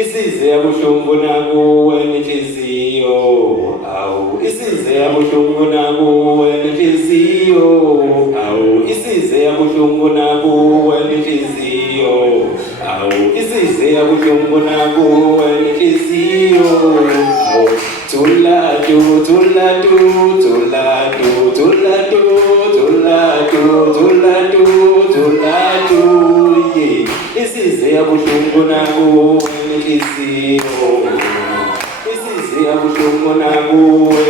isize yabuhlungu nakuwe nenhliziyo, awu isize yabuhlungu nakuwe nenhliziyo, awu isize yabuhlungu nakuwe nenhliziyo, awu isize yabuhlungu nakuwe nenhliziyo, awu tulatu tulatu tulatu tulatu tulatu tulatu tulatu yeah. Isize yabuhlungu nakuwe nenhliziyo, isize yabuhlungu nakuwe